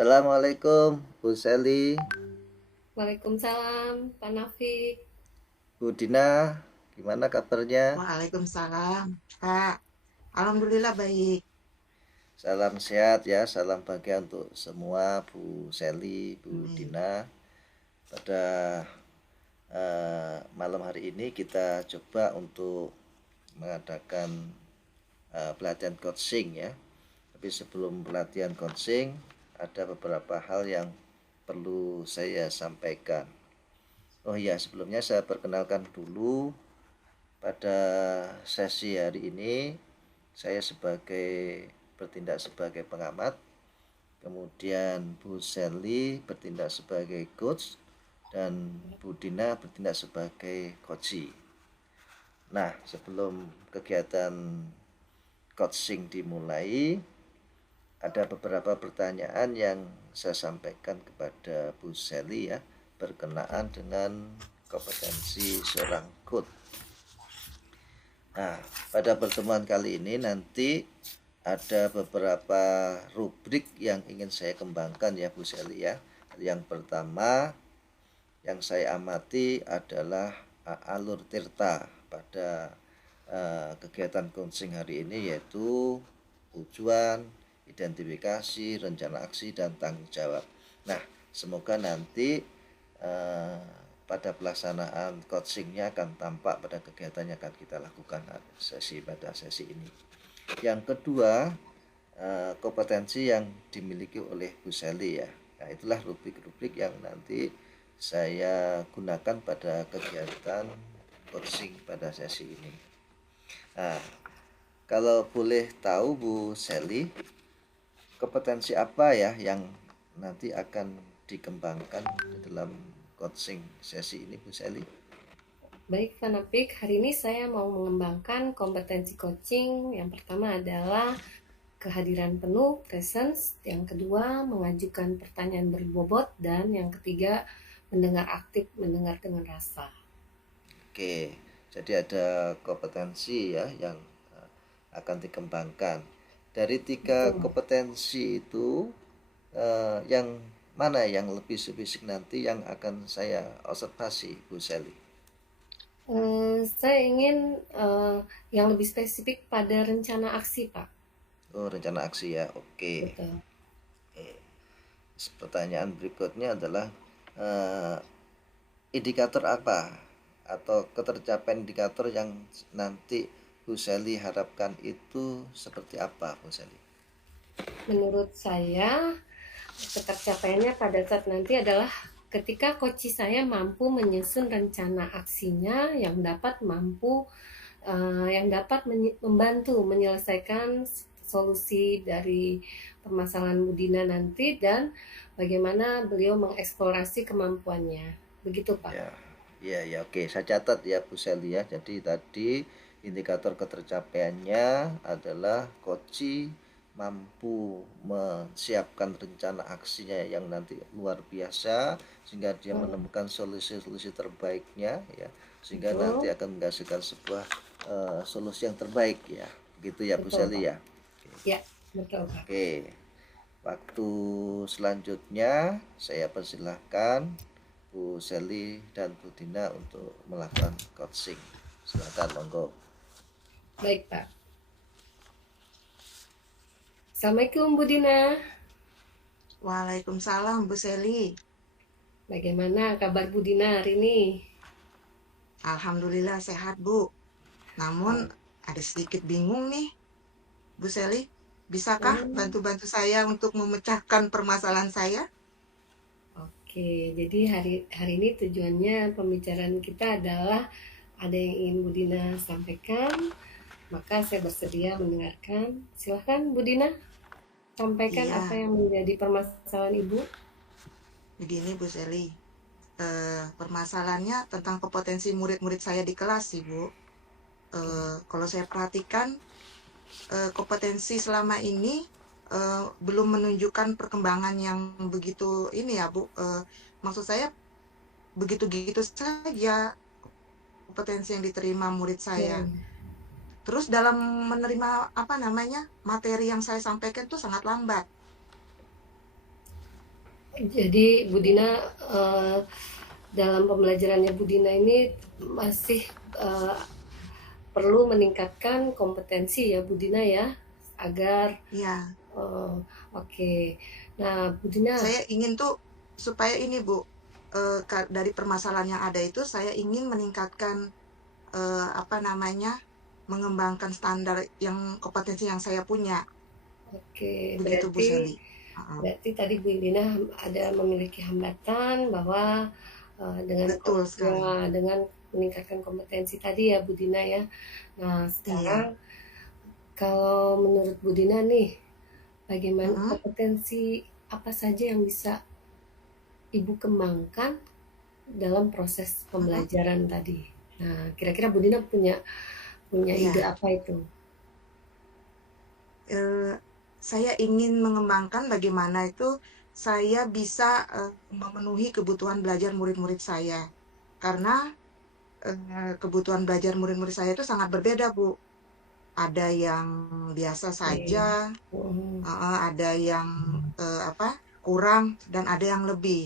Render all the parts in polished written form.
Assalamualaikum Bu Seli, Waalaikumsalam, Pak Nafik. Bu Dina, gimana kabarnya? Waalaikumsalam, Kak. Alhamdulillah baik. Salam sehat ya, salam bahagia untuk semua Bu Seli, Bu Amin. Dina. Pada malam hari ini kita coba untuk mengadakan pelatihan coaching ya. Tapi sebelum pelatihan coaching, ada beberapa hal yang perlu saya sampaikan. Oh iya, sebelumnya saya perkenalkan dulu. Pada sesi hari ini saya bertindak sebagai pengamat, kemudian Bu Sally bertindak sebagai coach, dan Bu Dina bertindak sebagai coachee. Nah, sebelum kegiatan coaching dimulai, ada beberapa pertanyaan yang saya sampaikan kepada Bu Sally ya, berkenaan dengan kompetensi seorang coach. Nah, pada pertemuan kali ini nanti ada beberapa rubrik yang ingin saya kembangkan ya Bu Seli ya. Yang pertama yang saya amati adalah alur tirta pada kegiatan coaching hari ini, yaitu tujuan, identifikasi, rencana aksi, dan tanggung jawab. Nah, semoga nanti pada pelaksanaan coachingnya akan tampak pada kegiatan yang akan kita lakukan pada sesi ini. Yang kedua, kompetensi yang dimiliki oleh Bu Sally ya. Nah, itulah rubrik-rubrik yang nanti saya gunakan pada kegiatan coaching pada sesi ini. Nah, kalau boleh tahu Bu Sally, kompetensi apa ya yang nanti akan dikembangkan di dalam coaching sesi ini Bu Sally? Baik, Pak Nafik. Hari ini saya mau mengembangkan kompetensi coaching. Yang pertama adalah kehadiran penuh, presence. Yang kedua, mengajukan pertanyaan berbobot. Dan yang ketiga, mendengar aktif, mendengar dengan rasa. Oke, jadi ada kompetensi ya yang akan dikembangkan. Dari tiga Betul. kompetensi itu, yang mana yang lebih spesifik nanti yang akan saya observasi Bu Sally? Saya ingin yang lebih spesifik pada rencana aksi, Pak. Oh, rencana aksi ya. Oke. Betul. Pertanyaan berikutnya adalah eh, indikator apa atau ketercapaian indikator yang nanti Bu Sally harapkan itu seperti apa Bu Sally? Menurut saya, ketercapaiannya pada saat nanti adalah ketika coach saya mampu menyusun rencana aksinya yang dapat membantu menyelesaikan solusi dari permasalahan Budina nanti, dan bagaimana beliau mengeksplorasi kemampuannya. Begitu, Pak. Ya, ya, ya, oke. Saya catat ya Bu Sally ya. Jadi tadi indikator ketercapaiannya adalah Koci mampu menyiapkan rencana aksinya yang nanti luar biasa sehingga dia menemukan solusi-solusi terbaiknya ya, sehingga nanti Betul. akan menghasilkan sebuah solusi yang terbaik ya. Begitu ya Bu Betul, Sally Pak. ya. Ya, betul, Pak. Oke. Waktu selanjutnya saya persilahkan Bu Sally dan Bu Dina untuk melakukan coaching. Silakan monggo. Baik, Pak. Assalamualaikum, Budina. Waalaikumsalam, Bu Seli. Bagaimana kabar Budina hari ini? Alhamdulillah sehat, Bu. Namun ada sedikit bingung nih, Bu Seli. Bisakah Hmm, bantu-bantu saya untuk memecahkan permasalahan saya? oke, jadi hari ini tujuannya pembicaraan kita adalah ada yang ingin Budina sampaikan, maka saya bersedia mendengarkan. Silahkan Budina, sampaikan apa Iya, yang menjadi permasalahan Ibu. begini Bu Seli. Permasalahannya tentang kompetensi murid-murid saya di kelas sih, Bu. Kalau saya perhatikan, kompetensi selama ini belum menunjukkan perkembangan yang begitu ini ya, Bu. Maksud saya begitu-gitu saja kompetensi yang diterima murid saya. Ya, Terus dalam menerima apa namanya materi yang saya sampaikan itu sangat lambat. Jadi Bu Dina, dalam pembelajarannya Bu Dina ini masih perlu meningkatkan kompetensi ya Bu Dina ya, agar Ya, oke. Nah Bu Dina, saya ingin tuh supaya ini Bu, dari permasalahan yang ada itu saya ingin meningkatkan apa namanya, mengembangkan standar yang kompetensi yang saya punya. oke, Begitu Bu berarti Seli. Heeh. berarti tadi Bu Dina ada memiliki hambatan bahwa dengan Betul sekali. ya, dengan meningkatkan kompetensi tadi ya Bu Dina ya. Nah sekarang Iya. kalau menurut Bu Dina nih, bagaimana Mm-mm. kompetensi apa saja yang bisa Ibu kembangkan dalam proses Mm-mm. pembelajaran tadi? Nah, kira-kira Bu Dina punya punya ide Iya. apa itu? Eh, saya ingin mengembangkan bagaimana itu saya bisa memenuhi kebutuhan belajar murid-murid saya. Karena kebutuhan belajar murid-murid saya itu sangat berbeda, Bu. Ada yang biasa Oke. saja, ada yang apa kurang, dan ada yang lebih.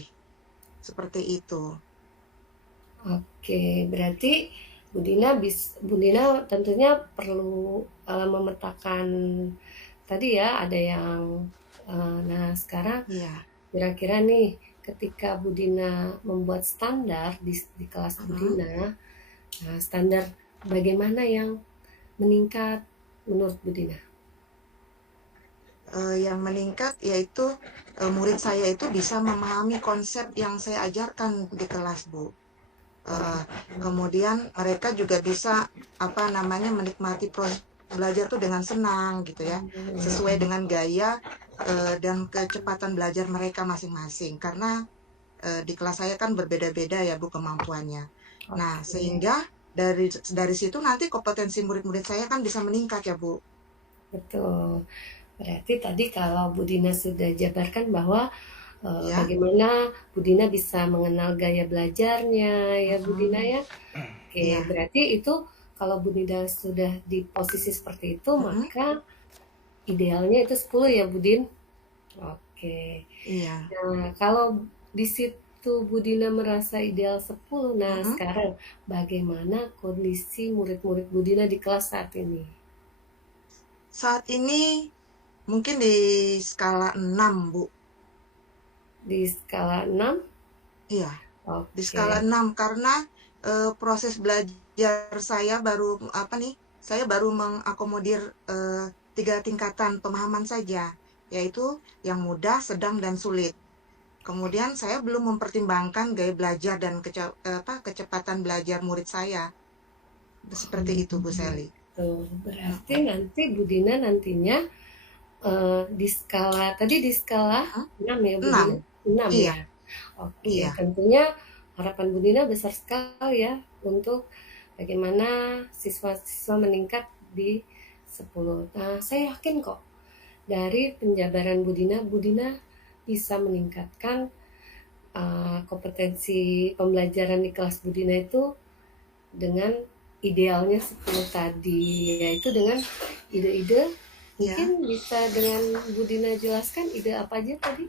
Seperti itu. Oke, berarti Bu Dina tentunya perlu memetakan tadi ya ada yang nah sekarang Iya. kira-kira nih ketika Bu Dina membuat standar di kelas Bu Mm-mm. Dina, nah standar bagaimana yang meningkat menurut Bu Dina? Yang meningkat yaitu murid saya itu bisa memahami konsep yang saya ajarkan di kelas, Bu. Oke. Kemudian mereka juga bisa apa namanya menikmati proses belajar tuh dengan senang gitu ya, sesuai dengan gaya dan kecepatan belajar mereka masing-masing. Karena di kelas saya kan berbeda-beda ya Bu kemampuannya. Nah, Oke, sehingga dari situ nanti kompetensi murid-murid saya kan bisa meningkat ya Bu. betul. Berarti tadi kalau Bu Dina sudah jabarkan bahwa Ya. bagaimana Bu Dina bisa mengenal gaya belajarnya ya Bu Dina Mm-mm. ya. Oke, Iya. berarti itu kalau Bu Dina sudah di posisi seperti itu Mm-mm. maka idealnya itu 10 ya Bu Din. Oke. Iya. Nah, kalau di situ Bu Dina merasa ideal 10, nah Mm-mm. sekarang bagaimana kondisi murid-murid Bu Dina di kelas saat ini? Saat ini mungkin di skala 6 Bu. Di skala 6? Iya, di skala Oke. 6 karena proses belajar saya baru apa nih? Saya baru mengakomodir tiga tingkatan pemahaman saja, yaitu yang mudah, sedang, dan sulit. Kemudian saya belum mempertimbangkan gaya belajar dan kecepatan belajar murid saya. Seperti Hmm, itu, Bu Sally. gitu. Berarti Mm-mm. nanti Bu Dina nantinya di skala tadi di skala Mm-mm. 6 ya Bu 6. Dina? 6 Iya, ya. Oke, iya. tentunya harapan Bu Dina besar sekali ya untuk bagaimana siswa-siswa meningkat di 10. Nah, saya yakin kok dari penjabaran Bu Dina bisa meningkatkan kompetensi pembelajaran di kelas Bu Dina itu dengan idealnya 10 tadi, yaitu dengan ide-ide. Mungkin Ya. bisa dengan Bu Dina jelaskan ide apa aja tadi?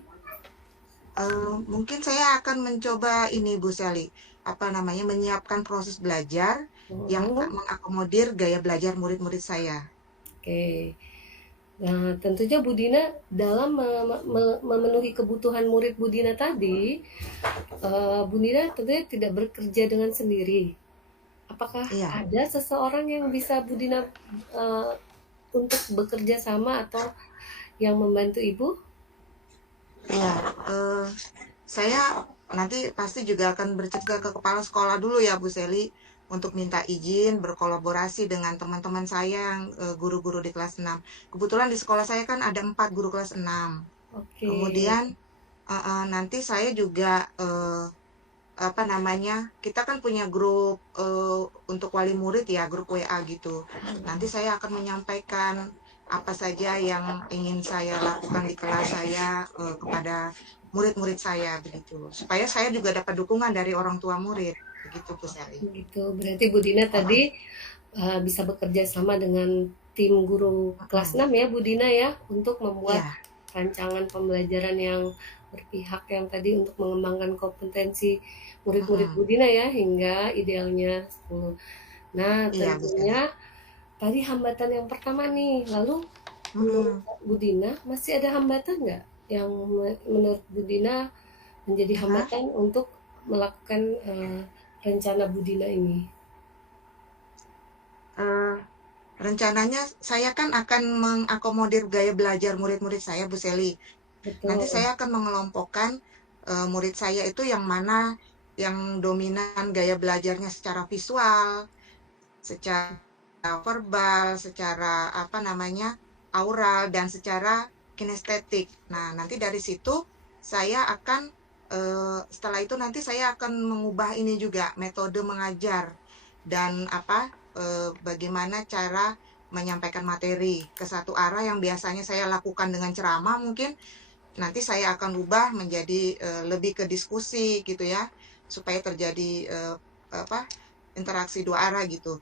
Mungkin saya akan mencoba ini Bu Sally, apa namanya, menyiapkan proses belajar yang Oh, mengakomodir gaya belajar murid-murid saya. oke. Nah, tentunya Bu Dina dalam memenuhi kebutuhan murid Bu Dina tadi, Bu Dina tentunya tidak bekerja dengan sendiri. Apakah Iya, ada seseorang yang bisa Bu Dina eh, untuk bekerja sama atau yang membantu Ibu? iya. Eh, saya nanti pasti juga akan bercerita ke kepala sekolah dulu ya Bu Sally untuk minta izin berkolaborasi dengan teman-teman saya yang guru-guru di kelas 6. Kebetulan di sekolah saya kan ada 4 guru kelas 6. Oke, Kemudian nanti saya juga apa namanya, kita kan punya grup untuk wali murid ya, grup WA gitu. Nanti saya akan menyampaikan apa saja yang ingin saya lakukan di kelas saya kepada murid-murid saya begitu. Supaya saya juga dapat dukungan dari orang tua murid. Begitu Bu Sally. begitu. Berarti Bu Dina tadi bisa bekerja sama dengan tim guru kelas Mm-mm. 6 ya Bu Dina ya untuk membuat Iya, rancangan pembelajaran yang berpihak yang tadi untuk mengembangkan kompetensi murid-murid Budina ya hingga idealnya 10. Nah, Iya, Bu Sally. tentunya tadi hambatan yang pertama nih, lalu menurut Budina masih ada hambatan nggak yang menurut Budina menjadi hambatan untuk melakukan rencana Budina ini? Rencananya saya kan akan mengakomodir gaya belajar murid-murid saya, Bu Sally. Betul. Nanti saya akan mengelompokkan murid saya itu yang mana yang dominan gaya belajarnya secara visual, secara verbal, secara apa namanya, aural, dan secara kinestetik. Nah, nanti dari situ saya akan setelah itu nanti saya akan mengubah ini juga metode mengajar dan apa bagaimana cara menyampaikan materi ke satu arah yang biasanya saya lakukan dengan ceramah, mungkin nanti saya akan ubah menjadi lebih ke diskusi gitu ya, supaya terjadi apa interaksi dua arah gitu.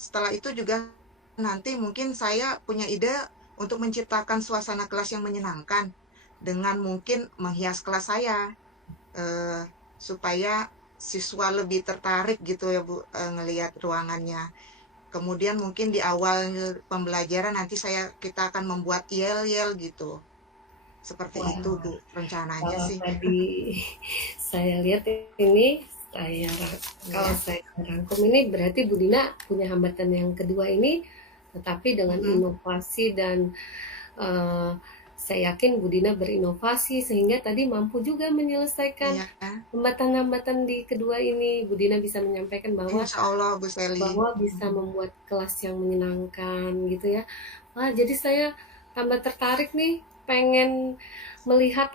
Setelah itu juga nanti mungkin saya punya ide untuk menciptakan suasana kelas yang menyenangkan dengan mungkin menghias kelas saya supaya siswa lebih tertarik gitu ya Bu, ngelihat ruangannya. Kemudian mungkin di awal pembelajaran nanti kita akan membuat yel-yel gitu. Seperti itu Bu rencananya Kalau sih. tadi saya lihat ini, kalau saya rangkum ini berarti Budina punya hambatan yang kedua ini, tetapi dengan inovasi dan saya yakin Budina berinovasi sehingga tadi mampu juga menyelesaikan hambatan-hambatan di kedua ini. Budina bisa menyampaikan bahwa Insya Allah Bu Sally. bahwa bisa membuat kelas yang menyenangkan gitu ya. Wah, jadi saya tambah tertarik nih pengen melihat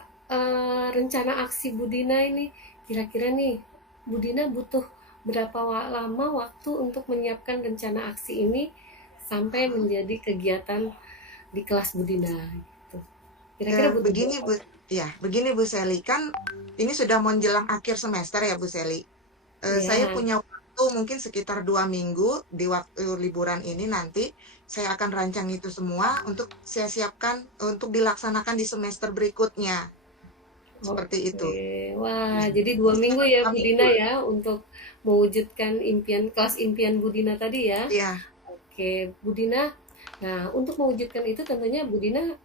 rencana aksi Budina ini. Kira-kira nih Budina butuh berapa lama waktu untuk menyiapkan rencana aksi ini sampai menjadi kegiatan di kelas Budina gitu. Kira-kira butuh begini Bu, ya begini Bu Sally, kan ini sudah menjelang akhir semester ya Bu Sally. Saya punya waktu mungkin sekitar 2 minggu di waktu liburan ini, nanti saya akan rancang itu semua untuk saya siapkan untuk dilaksanakan di semester berikutnya. Seperti itu. Wah, jadi 2 minggu ya Budina ya untuk mewujudkan kelas impian Budina tadi ya. Iya. Oke, Budina. Nah, untuk mewujudkan itu tentunya Budina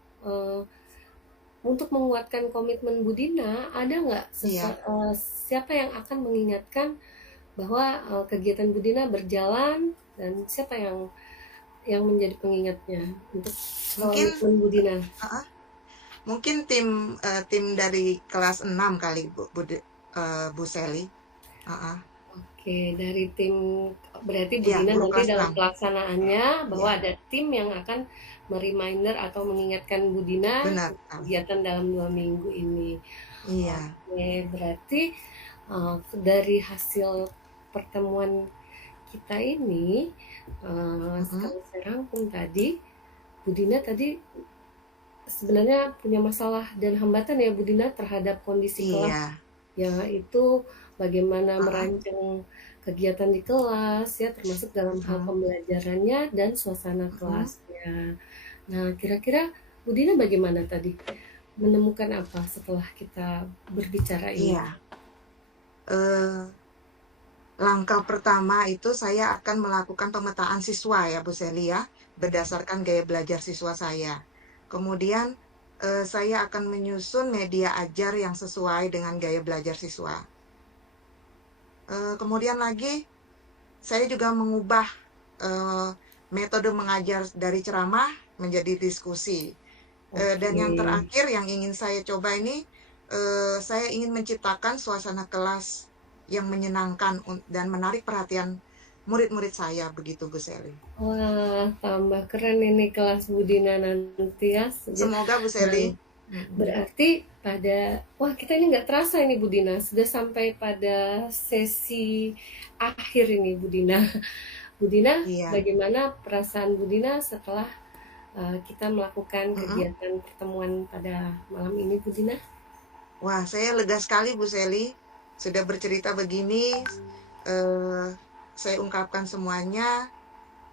untuk menguatkan komitmen Budina, ada nggak siapa yang akan mengingatkan bahwa kegiatan Budina berjalan dan siapa yang menjadi pengingatnya untuk komitmen Budina? Mungkin tim dari kelas 6 kali Bu Sally. Oke, dari tim berarti Budina nanti dalam pelaksanaannya bahwa ada tim yang akan mereminder atau mengingatkan Budina kegiatan dalam 2 minggu ini. Iya. Oke, berarti dari hasil pertemuan kita ini sekarang saya rangkum tadi, Budina tadi sebenarnya punya masalah dan hambatan ya Budina terhadap kondisi kelas, yaitu bagaimana merancang kegiatan di kelas ya, termasuk dalam hal pembelajarannya dan suasana kelasnya. Nah, kira-kira Budina bagaimana tadi? Menemukan apa setelah kita berbicara ini? Iya. Langkah pertama itu saya akan melakukan pemetaan siswa ya Bu Sally ya, berdasarkan gaya belajar siswa saya. Kemudian saya akan menyusun media ajar yang sesuai dengan gaya belajar siswa. Kemudian lagi saya juga mengubah metode mengajar dari ceramah menjadi diskusi. Dan yang terakhir yang ingin saya coba ini, saya ingin menciptakan suasana kelas yang menyenangkan dan menarik perhatian murid-murid saya, begitu Bu Sally. Wah, tambah keren ini kelas Budina nanti ya. Semoga Bu Sally. Berarti wah kita ini nggak terasa ini Budina, sudah sampai pada sesi akhir ini Budina. Budina, bagaimana perasaan Budina setelah kita melakukan kegiatan pertemuan pada malam ini Budina? Wah, saya lega sekali Bu Sally. Sudah bercerita begini, saya ungkapkan semuanya,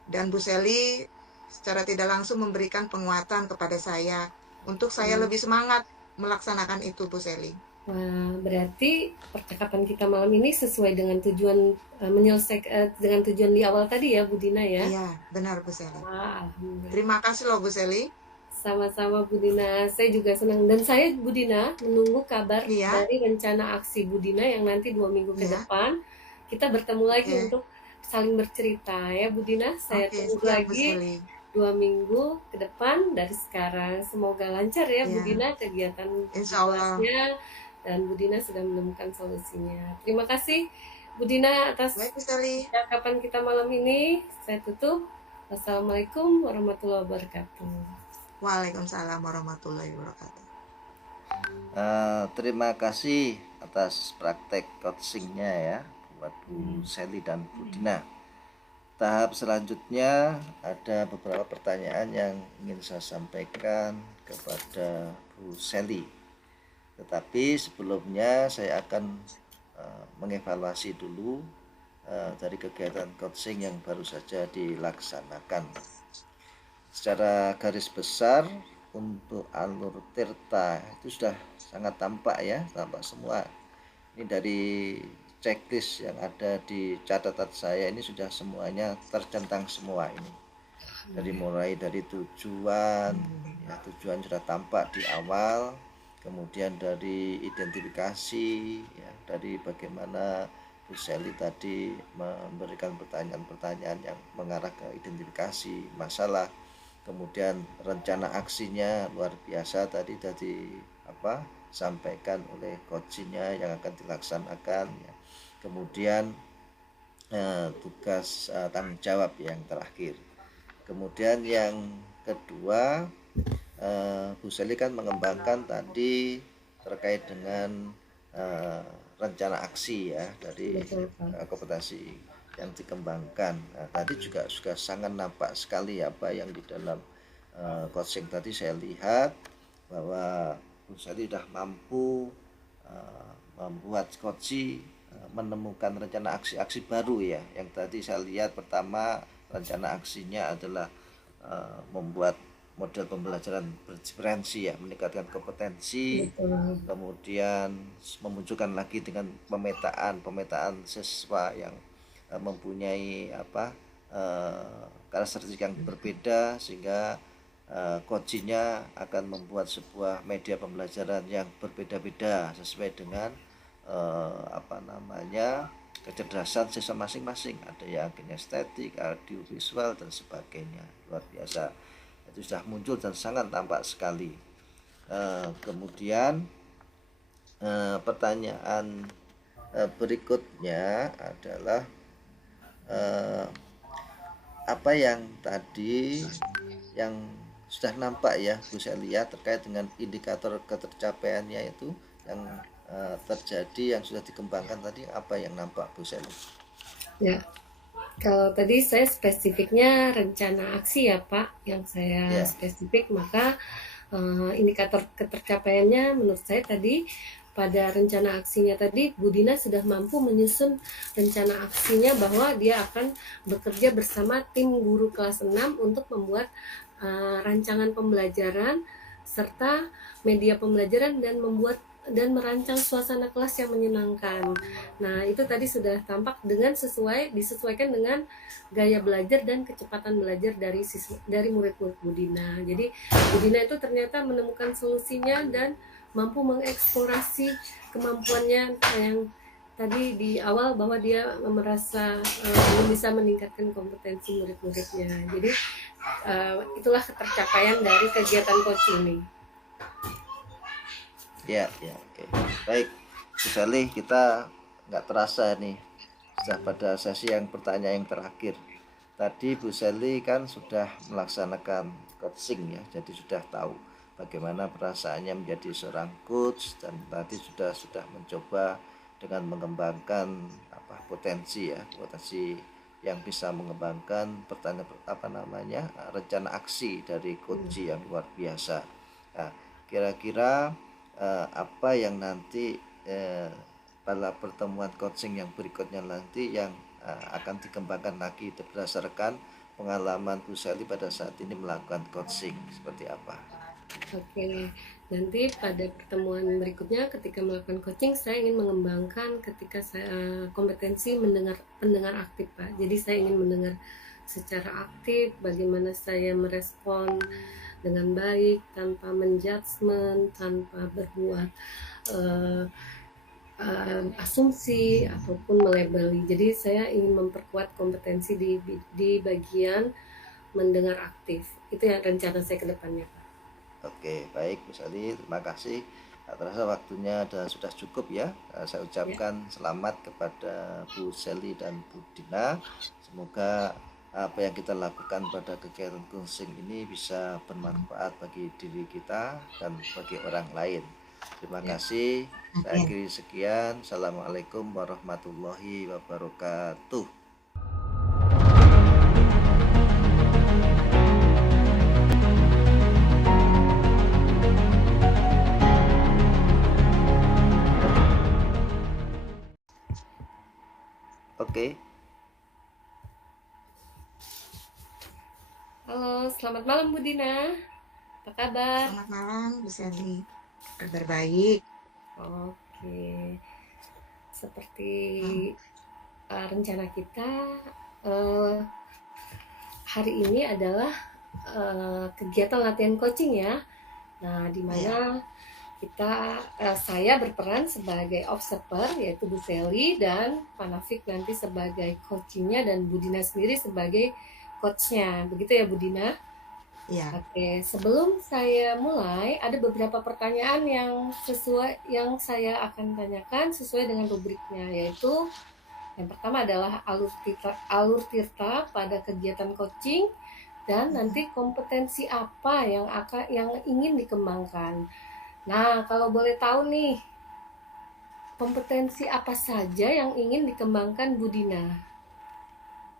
dan Bu Sally secara tidak langsung memberikan penguatan kepada saya untuk saya lebih semangat melaksanakan itu, Bu Seli. Wah, berarti percakapan kita malam ini sesuai dengan tujuan menyelesaikan dengan tujuan di awal tadi ya, Bu Dina ya. Iya, benar Bu Seli. Wah, alhamdulillah. Terima kasih loh Bu Seli. Sama-sama Bu Dina, saya juga senang dan saya Bu Dina menunggu kabar Iya, dari rencana aksi Bu Dina yang nanti 2 minggu ke iya. depan kita bertemu lagi Oke, untuk saling bercerita ya Bu Dina. Saya oke, tunggu siap Bu lagi Seli. 2 minggu ke depan dari sekarang. Semoga lancar ya Bu Iya, Dina kegiatan insya Allah. kelasnya dan Bu Dina sudah menemukan solusinya. Terima kasih Bu Dina atas Baik Bu Seli. percakapan kita malam ini. Saya tutup. Wassalamualaikum warahmatullahi wabarakatuh. Waalaikumsalam warahmatullahi wabarakatuh. Terima kasih atas praktek coachingnya ya buat Bu Seli dan Bu Dina. Tahap selanjutnya ada beberapa pertanyaan yang ingin saya sampaikan kepada Bu Seli. Tetapi sebelumnya saya akan mengevaluasi dulu dari kegiatan coaching yang baru saja dilaksanakan. Secara garis besar untuk alur Tirta itu sudah sangat tampak ya, tampak semua. Ini dari checklist yang ada di catatan saya ini sudah semuanya tercentang semua ini. Dari mulai dari tujuan, ya tujuan sudah tampak di awal, kemudian dari identifikasi, ya dari bagaimana Bu Seli tadi memberikan pertanyaan-pertanyaan yang mengarah ke identifikasi masalah, kemudian rencana aksinya luar biasa tadi sampaikan oleh coachnya yang akan dilaksanakan ya. Kemudian tugas tanggung jawab yang terakhir. Kemudian yang kedua, Bu Seli kan mengembangkan tadi terkait dengan rencana aksi ya dari kompetensi yang dikembangkan. Nah, tadi juga sangat nampak sekali apa yang di dalam coaching tadi saya lihat bahwa Bu Seli sudah mampu membuat coaching menemukan rencana aksi-aksi baru ya. Yang tadi saya lihat pertama rencana aksinya adalah membuat model pembelajaran berdiferensi ya, meningkatkan kompetensi. Betul. Kemudian memunculkan lagi dengan pemetaan siswa yang mempunyai karakteristik yang berbeda sehingga coachingnya akan membuat sebuah media pembelajaran yang berbeda-beda sesuai dengan kecerdasan siswa masing-masing. Ada yang kinestetik, audiovisual dan sebagainya. Luar biasa. Itu sudah muncul dan sangat tampak sekali. Kemudian pertanyaan berikutnya adalah apa yang tadi yang sudah nampak ya Bu saya lihat terkait dengan indikator ketercapaiannya itu yang terjadi yang sudah dikembangkan tadi, apa yang nampak Bu Seli? Ya, kalau tadi saya spesifiknya rencana aksi ya Pak, yang saya spesifik, maka indikator ketercapaiannya menurut saya tadi pada rencana aksinya tadi Bu Dina sudah mampu menyusun rencana aksinya bahwa dia akan bekerja bersama tim guru kelas 6 untuk membuat rancangan pembelajaran serta media pembelajaran dan merancang suasana kelas yang menyenangkan. Nah, itu tadi sudah tampak dengan disesuaikan dengan gaya belajar dan kecepatan belajar dari murid-murid Bu Dina. Jadi Bu Dina itu ternyata menemukan solusinya dan mampu mengeksplorasi kemampuannya yang tadi di awal bahwa dia merasa belum bisa meningkatkan kompetensi murid-muridnya. Jadi itulah ketercapaian dari kegiatan coach ini. Ya, oke. Baik, Bu Seli, kita nggak terasa nih sudah pada sesi yang pertanyaan yang terakhir. Tadi Bu Seli kan sudah melaksanakan coaching ya, jadi sudah tahu bagaimana perasaannya menjadi seorang coach dan tadi sudah mencoba dengan mengembangkan potensi yang bisa mengembangkan rencana aksi dari coach yang luar biasa. Nah, kira-kira apa yang nanti pada pertemuan coaching yang berikutnya nanti yang akan dikembangkan lagi berdasarkan pengalaman Bu Seli pada saat ini melakukan coaching seperti apa? Oke, nanti pada pertemuan berikutnya ketika melakukan coaching, saya ingin mengembangkan ketika saya kompetensi pendengar aktif, Pak. Jadi saya ingin mendengar secara aktif, bagaimana saya merespon dengan baik, tanpa menjudgment, tanpa berbuat uh, asumsi ataupun melebeli. Jadi saya ingin memperkuat kompetensi di bagian mendengar aktif. Itu yang rencana saya ke depannya, Pak. Oke, baik Bu Sally, terima kasih. Terasa waktunya sudah cukup ya. Saya Ya. ucapkan selamat kepada Bu Sally dan Bu Dina. Semoga apa yang kita lakukan pada kegiatan coaching ini bisa bermanfaat bagi diri kita dan bagi orang lain. Terima Ya, kasih. Saya amin. akhiri sekian. Assalamualaikum warahmatullahi wabarakatuh. Oke. Halo, selamat malam Bu Dina. Apa kabar? Selamat malam, Bu Sally. Kabar baik. Oke, seperti Hmm, rencana kita uh, hari ini adalah kegiatan latihan coaching ya. Nah, di ya, mana saya berperan sebagai observer yaitu Bu Sally dan Pak Nafik nanti sebagai coachingnya dan Bu Dina sendiri sebagai coachnya. Begitu ya Bu Dina? ya. Oke, sebelum saya mulai, ada beberapa pertanyaan yang saya akan tanyakan sesuai dengan rubriknya, yaitu yang pertama adalah alur tirta pada kegiatan coaching dan Mhm. nanti kompetensi apa yang ingin dikembangkan. Nah, kalau boleh tahu nih, kompetensi apa saja yang ingin dikembangkan Bu Dina?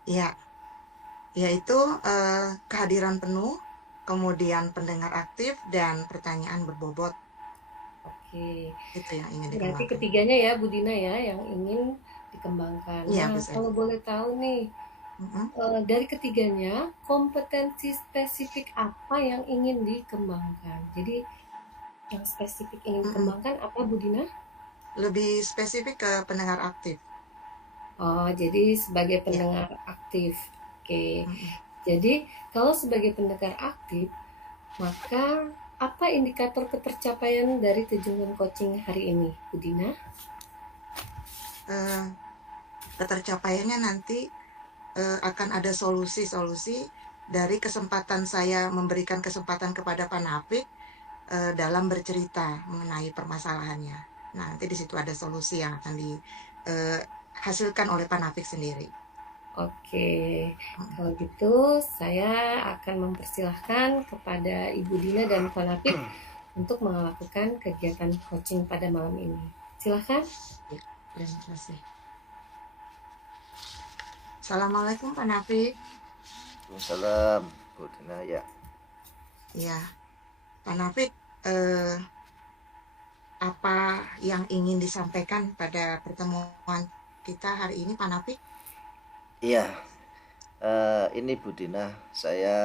Ya, yaitu kehadiran penuh, kemudian pendengar aktif, dan pertanyaan berbobot. Oke, Itu yang ingin berarti dikembangkan. ketiganya ya Bu Dina ya yang ingin dikembangkan. Iya, Nah, Bu kalau Sally. boleh tahu nih, Mhm. dari ketiganya, kompetensi spesifik apa yang ingin dikembangkan? Jadi, yang spesifik ingin Mhm. dikembangkan apa, Bu Dina? Lebih spesifik ke pendengar aktif. Oh, jadi sebagai Ya. pendengar aktif. Oke. Mhm. Jadi, kalau sebagai pendengar aktif, maka apa indikator ketercapaian dari tujuan coaching hari ini, Bu Dina? Eh, Ketercapaiannya nanti akan ada solusi-solusi dari kesempatan saya memberikan kesempatan kepada Pak Nafik dalam bercerita mengenai permasalahannya. Nah, nanti di situ ada solusi yang akan dihasilkan oleh Pak Nafik sendiri. Oke, Mhm. kalau gitu saya akan mempersilahkan kepada Ibu Dina dan Pak Nafik untuk melakukan kegiatan coaching pada malam ini. Silahkan. Ya, terima kasih. Assalamualaikum Pak Nafik. Waalaikumsalam Bu Dina ya. Ya, Pak Nafik, eh, apa yang ingin disampaikan pada pertemuan kita hari ini, Pak Nafik? Iya, ini Bu Dina, saya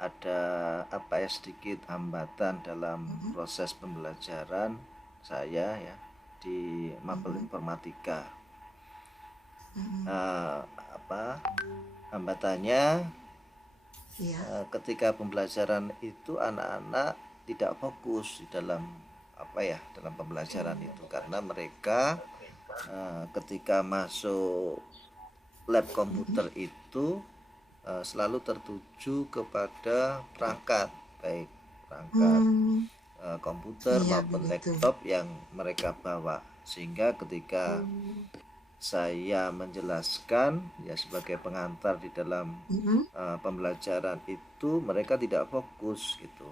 ada apa ya sedikit hambatan dalam Mhm, proses pembelajaran saya ya di Mapel mhm, Informatika. mhm. Eh, apa hambatannya Iya. ketika pembelajaran itu anak-anak tidak fokus di dalam apa ya dalam pembelajaran itu karena mereka ketika masuk lab Mhm. komputer itu selalu tertuju kepada perangkat, baik perangkat Hmm, komputer iya maupun begitu. laptop yang mereka bawa, sehingga ketika Oh, saya menjelaskan ya sebagai pengantar di dalam mhm. pembelajaran itu mereka tidak fokus gitu.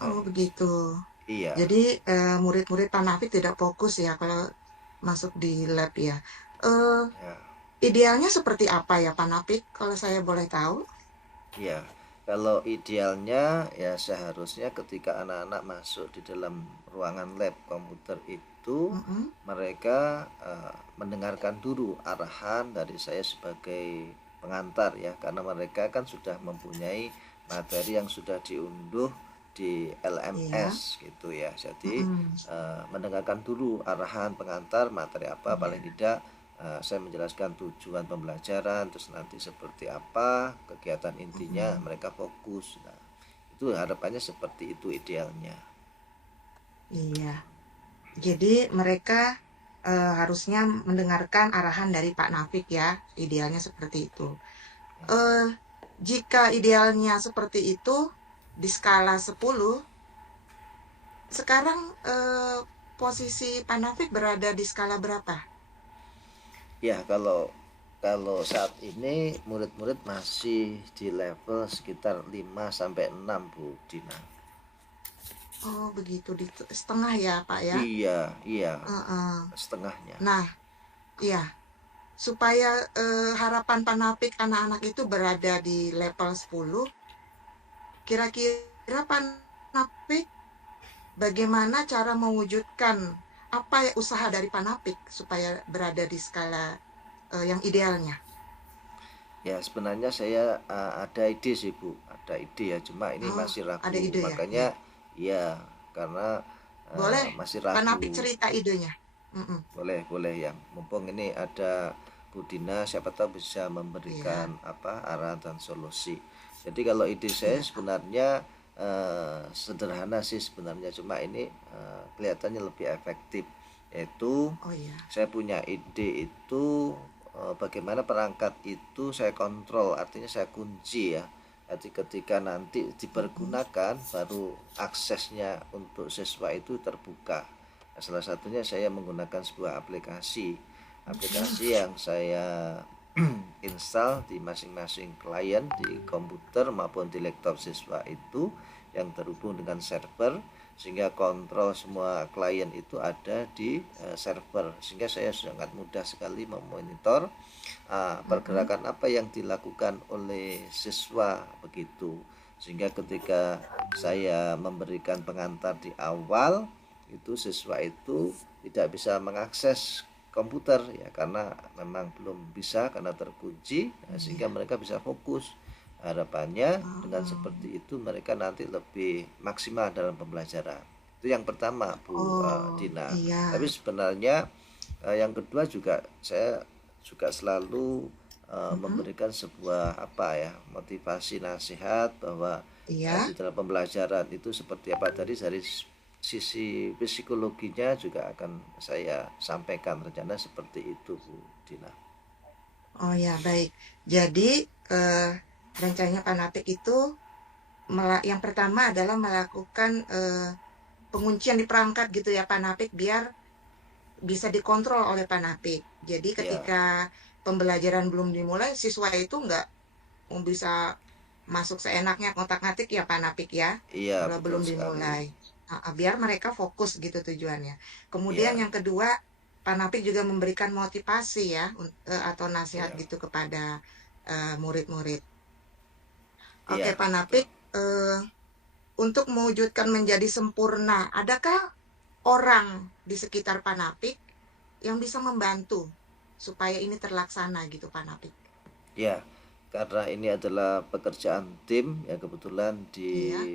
Oh begitu. Iya Jadi murid-murid Pak Nafik tidak fokus ya kalau masuk di lab ya. Eh, ya. Idealnya seperti apa ya Pak Nafik kalau saya boleh tahu? Ya, kalau idealnya ya seharusnya ketika anak-anak masuk di dalam ruangan lab komputer itu Mhm. mereka mendengarkan dulu arahan dari saya sebagai pengantar ya, karena mereka kan sudah mempunyai materi yang sudah diunduh di Iya. LMS gitu ya. Jadi Mm-mm. mendengarkan dulu arahan pengantar materi apa, Iya. paling tidak saya menjelaskan tujuan pembelajaran, terus nanti seperti apa kegiatan intinya, Mm-mm. mereka fokus. Nah, itu harapannya seperti itu idealnya. Iya. Jadi mereka harusnya mendengarkan arahan dari Pak Nafik ya, idealnya seperti itu. Eh, Jika idealnya seperti itu, di skala 10, sekarang posisi Pak Nafik berada di skala berapa? Ya, kalau saat ini murid-murid masih di level sekitar 5 sampai 6 Bu Dina. Oh, begitu, di setengah ya, Pak ya? Iya, iya, Heeh. setengahnya. Nah, ya, supaya harapan Pak Nafik anak-anak itu berada di level 10, kira-kira Pak Nafik bagaimana cara mewujudkan apa ya usaha dari Pak Nafik supaya berada di skala yang idealnya? Ya, sebenarnya saya ada ide sih Bu, ada ide ya, cuma ini Oh, masih ada ragu. ide ya? Makanya Ya. ya, karena Boleh masih Pak ragu. Nafik cerita idenya. Mm-mm. Boleh, boleh ya. Mumpung ini ada Bu Dina, siapa tahu bisa memberikan Iya, apa arahan dan solusi. Jadi kalau ide saya iya Pak. sebenarnya sederhana sih sebenarnya, cuma ini kelihatannya lebih efektif. Yaitu Oh iya. saya punya ide itu bagaimana perangkat itu saya kontrol, artinya saya kunci ya. Jadi ketika nanti Mm-mm. dipergunakan baru aksesnya untuk siswa itu terbuka. Nah, salah satunya saya menggunakan sebuah Mm-mm. aplikasi yang saya install di masing-masing klien di komputer maupun di laptop siswa itu yang terhubung dengan server, sehingga kontrol semua klien itu ada di server, sehingga saya sangat mudah sekali memonitor Mm-mm. pergerakan apa yang dilakukan oleh siswa begitu, sehingga ketika saya memberikan pengantar di awal itu siswa itu tidak bisa mengakses komputer ya, karena memang belum bisa karena terkunci. Nah, sehingga Iya. mereka bisa fokus. Harapannya dengan Oh, seperti itu mereka nanti lebih maksimal dalam pembelajaran. Itu yang pertama Bu oh Dina. Tapi iya. sebenarnya yang kedua juga saya juga selalu Mm-mm. memberikan sebuah apa ya, motivasi nasihat bahwa Iya. di dalam pembelajaran itu seperti apa, tadi dari sisi psikologinya juga akan saya sampaikan rencana seperti itu Bu Dina. Oh ya, baik. Jadi eh, rencananya Pak Nafik itu yang pertama adalah melakukan penguncian di perangkat gitu ya Pak Nafik biar bisa dikontrol oleh Pak Nafik. Jadi Ya, ketika pembelajaran belum dimulai, siswa itu nggak bisa masuk seenaknya kontak-ngatik ya Pak Nafik ya, iya kalau betul belum sekali. dimulai. Biar mereka fokus gitu tujuannya. Kemudian Iya, yang kedua, Pak Nafik juga memberikan motivasi ya atau nasihat iya, gitu kepada murid-murid. Oke iya Pak betul. Nafik, untuk mewujudkan menjadi sempurna, adakah orang di sekitar Pak Nafik yang bisa membantu supaya ini terlaksana gitu Pak Nafik? Ya, karena ini adalah pekerjaan tim ya, kebetulan di Iya.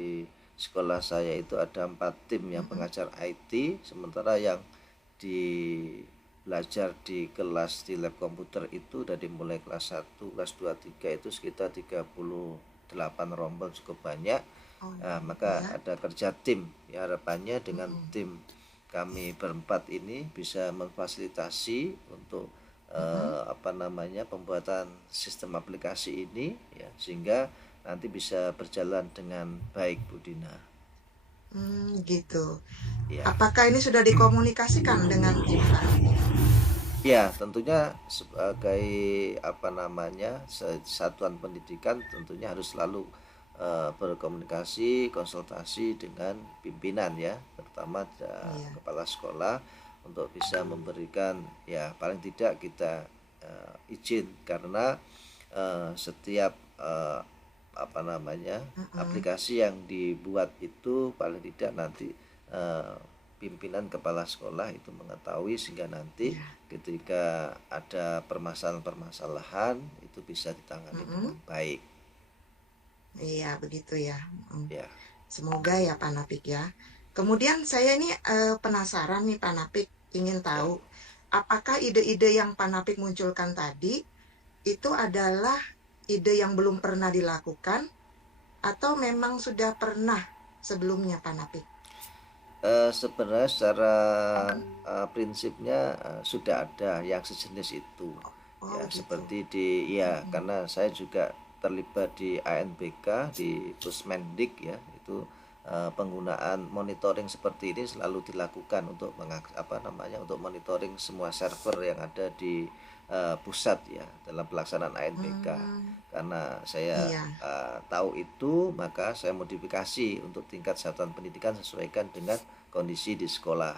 sekolah saya itu ada 4 tim yang Mm-mm. pengajar IT, sementara yang di belajar di kelas di lab komputer itu dari mulai kelas 1, kelas 2, 3 itu sekitar 38 rombel, cukup banyak. Oh, Nah, maka iya. ada kerja tim ya, harapannya dengan Mm-mm. tim kami berempat ini bisa memfasilitasi untuk Mm-mm. apa namanya, pembuatan sistem aplikasi ini ya, sehingga nanti bisa berjalan dengan baik Bu Dina. Gitu. Ya, Apakah ini sudah dikomunikasikan dengan tim Pak Nafik? ya tentunya sebagai apa namanya satuan pendidikan tentunya harus selalu berkomunikasi, konsultasi dengan pimpinan ya, terutama Iya. kepala sekolah, untuk bisa memberikan ya paling tidak kita izin, karena setiap apa namanya Mm-mm. aplikasi yang dibuat itu paling tidak nanti eh, pimpinan kepala sekolah itu mengetahui, sehingga nanti Iya. ketika ada permasalahan-permasalahan itu bisa ditangani dengan Mm-mm. baik. Iya, begitu ya. Mm. Ya, Semoga ya Pak Napik ya. Kemudian saya ini penasaran nih Pak Napik, ingin ya. tahu apakah ide-ide yang Pak Napik munculkan tadi itu adalah ide yang belum pernah dilakukan atau memang sudah pernah sebelumnya Pak Napik? Sebenarnya secara prinsipnya sudah ada yang sejenis itu, Oh ya begitu. seperti di ya Mm-mm. karena saya juga terlibat di ANBK di Pusmendik ya itu penggunaan monitoring seperti ini selalu dilakukan untuk apa namanya untuk monitoring semua server yang ada di pusat ya dalam pelaksanaan ANBK. Hmm, Karena saya iya, tahu itu maka saya modifikasi untuk tingkat satuan pendidikan sesuaikan dengan kondisi di sekolah.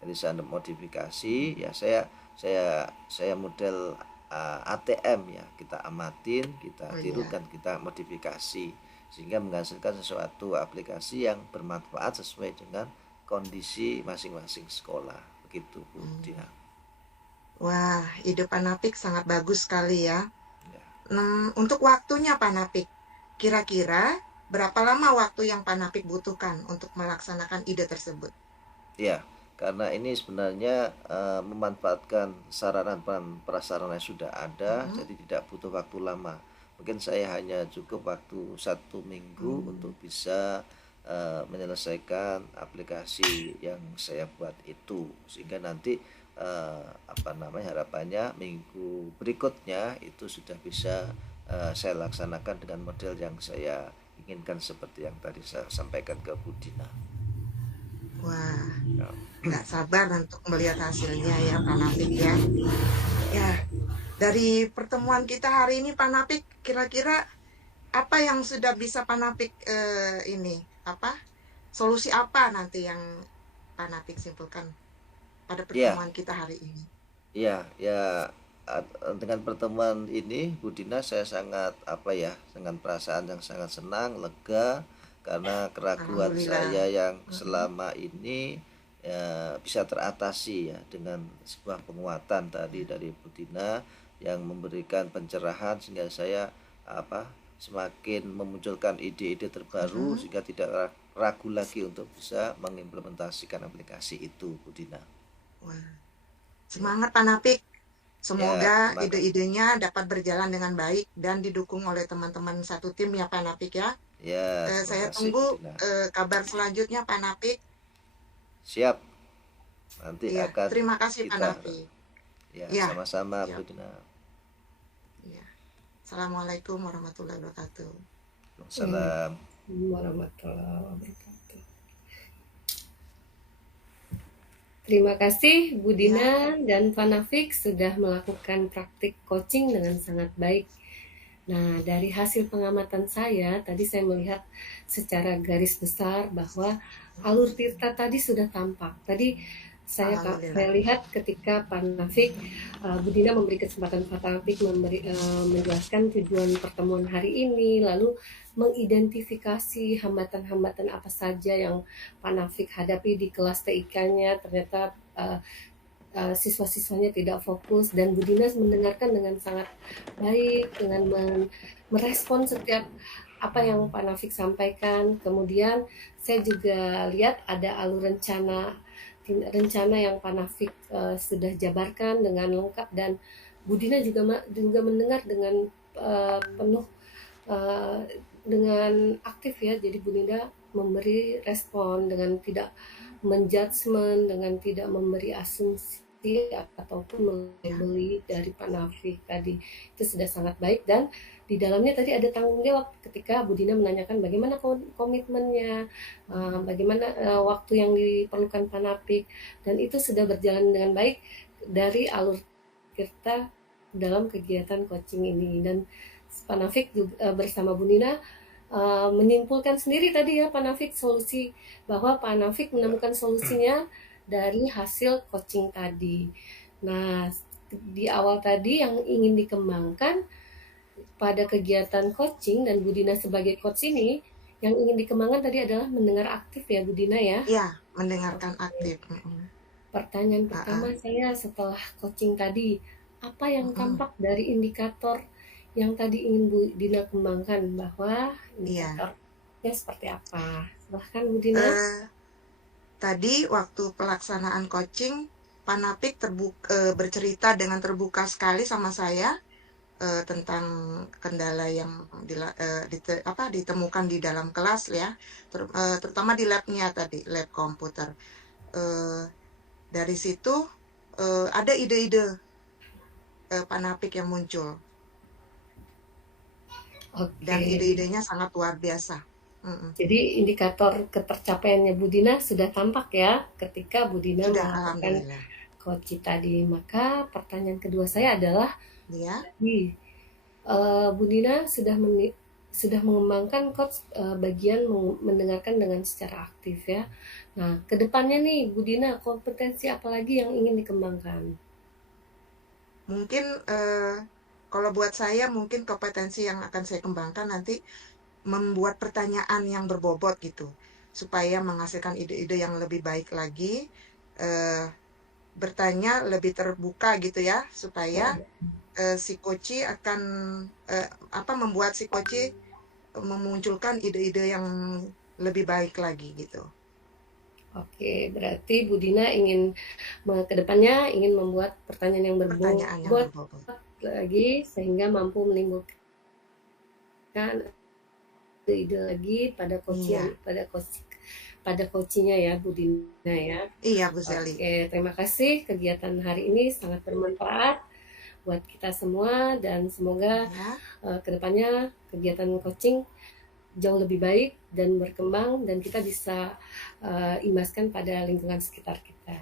Jadi saya modifikasi ya saya model ATM ya kita amatin kita oh tiru iya. dan kita modifikasi sehingga menghasilkan sesuatu aplikasi yang bermanfaat sesuai dengan kondisi masing-masing sekolah begitu Bu Hmm. Dina. Wah, ide Pak Napik sangat bagus sekali ya. Ya. Untuk waktunya Pak Napik, kira-kira berapa lama waktu yang Pak Napik butuhkan untuk melaksanakan ide tersebut? Ya, karena ini sebenarnya memanfaatkan sarana dan prasarana yang sudah ada, Mm-mm. jadi tidak butuh waktu lama. Mungkin saya hanya cukup waktu 1 minggu untuk Hmm. bisa menyelesaikan aplikasi yang saya buat itu, sehingga nanti apa namanya harapannya minggu berikutnya itu sudah bisa saya laksanakan dengan model yang saya inginkan seperti yang tadi saya sampaikan ke Budina. Wah, Ya. nggak sabar untuk melihat hasilnya ya Pak Napik ya. Ya, dari pertemuan kita hari ini Pak Napik, kira-kira apa yang sudah bisa Pak Napik ini apa solusi apa nanti yang Pak Napik simpulkan pada Ya, pertemuan kita hari ini? iya, ya dengan pertemuan ini Bu Dina saya sangat apa ya, dengan perasaan yang sangat senang, lega karena keraguan Alhamdulillah. saya yang Mm-mm. selama ini ya, bisa teratasi ya dengan sebuah penguatan tadi dari Bu Dina yang memberikan pencerahan sehingga saya apa semakin memunculkan ide-ide terbaru Mm-mm. sehingga tidak ragu lagi untuk bisa mengimplementasikan aplikasi itu Bu Dina. Wah, Ya, semangat Pak Napik. ya Semoga terima kasih. ide-idenya dapat berjalan dengan baik dan didukung oleh teman-teman satu tim ya Pak Napik ya. Ya, terima Saya kasih tunggu Bu Dina. kabar selanjutnya Pak Napik. Siap, nanti Ya, akan terima kasih Pak kita Napik. ya Ya, sama-sama Bu siap. Dina. Ya. Assalamualaikum warahmatullahi wabarakatuh. Salam. Waalaikumsalam warahmatullahi wabarakatuh. Terima kasih Bu Ya, Dina dan Pak Nafik sudah melakukan praktik coaching dengan sangat baik. Nah, dari hasil pengamatan saya, tadi saya melihat secara garis besar bahwa alur Tirta tadi sudah tampak. Tadi saya alhamdulillah. lihat ketika Pak Nafik, Bu Dina memberi kesempatan Pak Nafik menjelaskan tujuan pertemuan hari ini, lalu mengidentifikasi hambatan-hambatan apa saja yang Pak Nafik hadapi di kelas TIK-nya. Ternyata siswa-siswanya tidak fokus dan Bu Dinas mendengarkan dengan sangat baik dengan merespon setiap apa yang Pak Nafik sampaikan. Kemudian saya juga lihat ada alur rencana yang Pak Nafik sudah jabarkan dengan lengkap dan Bu Dina juga mendengar dengan penuh uh, dengan aktif ya. Jadi Bu Dina memberi respon dengan tidak menjudgment, dengan tidak memberi asumsi ataupun Ya, melabeli dari Pak Nafik tadi. Itu sudah sangat baik dan di dalamnya tadi ada tanggung jawab ketika Bu Dina menanyakan bagaimana komitmennya, bagaimana waktu yang diperlukan Pak Nafik dan itu sudah berjalan dengan baik dari alur kita dalam kegiatan coaching ini dan Pak Nafik juga bersama Bu Dina menyimpulkan sendiri tadi ya Pak Nafik solusi bahwa Pak Nafik Ya, menemukan solusinya dari hasil coaching tadi. Nah, di awal tadi yang ingin dikembangkan pada kegiatan coaching dan Budina sebagai coach ini, yang ingin dikembangkan tadi adalah mendengar aktif ya Budina ya. ya, mendengarkan Oke. aktif. Mm-mm. Pertanyaan Ah, pertama ah. saya setelah coaching tadi, apa yang Mm-mm. tampak dari indikator yang tadi ingin Bu Dina kembangkan bahwa Iya. indikatornya seperti apa. Silahkan Bu Dina. Tadi waktu pelaksanaan coaching, Panapik bercerita dengan terbuka sekali sama saya tentang kendala yang ditemukan di dalam kelas ya, terutama di labnya tadi, lab komputer. Dari situ ada ide-ide Panapik yang muncul. Dan Oke. ide-idenya sangat luar biasa. Jadi indikator ketercapaiannya Bu Dina sudah tampak ya ketika Bu Dina Sudah, melakukan alhamdulillah. coaching tadi. Maka pertanyaan kedua saya adalah, Ya, Bu Dina sudah mengembangkan coach bagian mendengarkan dengan secara aktif ya. Nah, kedepannya nih Bu Dina, kompetensi apa lagi yang ingin dikembangkan? mungkin kalau buat saya mungkin kompetensi yang akan saya kembangkan nanti membuat pertanyaan yang berbobot gitu, supaya menghasilkan ide-ide yang lebih baik lagi, bertanya lebih terbuka gitu ya, supaya si coach akan membuat si coach memunculkan ide-ide yang lebih baik lagi gitu. Oke, berarti Bu Dina ingin kedepannya ingin membuat pertanyaan yang Pertanyaan yang berbobot berbobot. lagi sehingga mampu menimbulkan ide lagi pada Iya, pada coachingnya ya Bu Dina ya. iya Bu Sally. Oke, terima kasih, kegiatan hari ini sangat bermanfaat buat kita semua dan semoga Ya, kedepannya kegiatan coaching jauh lebih baik dan berkembang dan kita bisa imbaskan pada lingkungan sekitar kita.